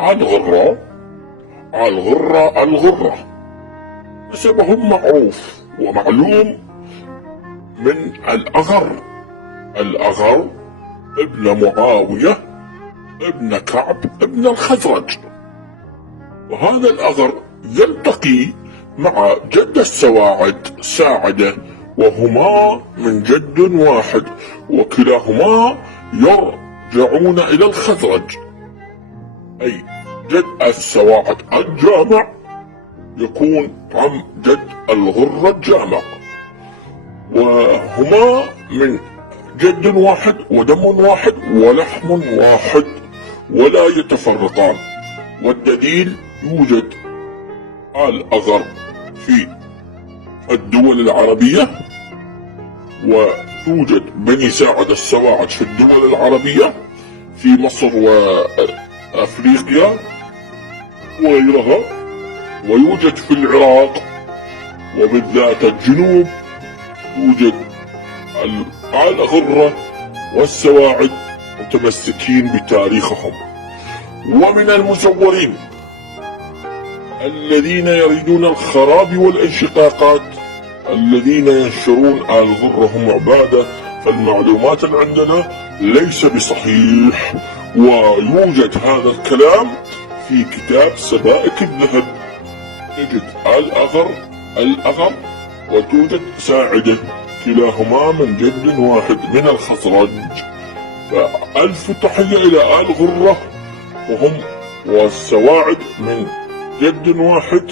الغرة. الغرة نسبهم معروف ومعلوم من الأغر ابن معاوية ابن كعب ابن الخزرج. وهذا الأغر يلتقي مع جد السواعد ساعدة، وهما من جد واحد، وكلاهما يرجعون إلى الخزرج. أي جد السواعد الجامع يكون عم جد الغرة الجامع، وهما من جد واحد ودم واحد ولحم واحد ولا يتفرقان. والدليل يوجد الأغر في الدول العربية، وتوجد بني ساعد السواعد في الدول العربية في مصر وأفريقيا وغيرها، ويوجد في العراق وبالذات الجنوب يوجد الغرة والسواعد متمسكين بتاريخهم. ومن المزورين الذين يريدون الخراب والانشقاقات الذين ينشرون الغرة هم عبادة، فالمعلومات عندنا ليس بصحيح. ويوجد هذا الكلام في كتاب سبائك الذهب، تجد الأغر وتوجد ساعدة، كلاهما من جد واحد من الخزرج. فألف تحية إلى الغرة وهم والسواعد من جد واحد.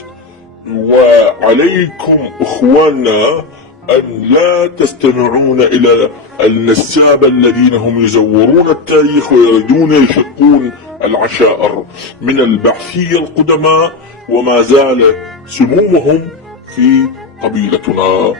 وعليكم إخواننا أن لا تستمعون إلى النسابة الذين هم يزورون التاريخ ويريدون يشقون العشائر من البعثية القدماء، وما زال سمومهم في قبيلتنا.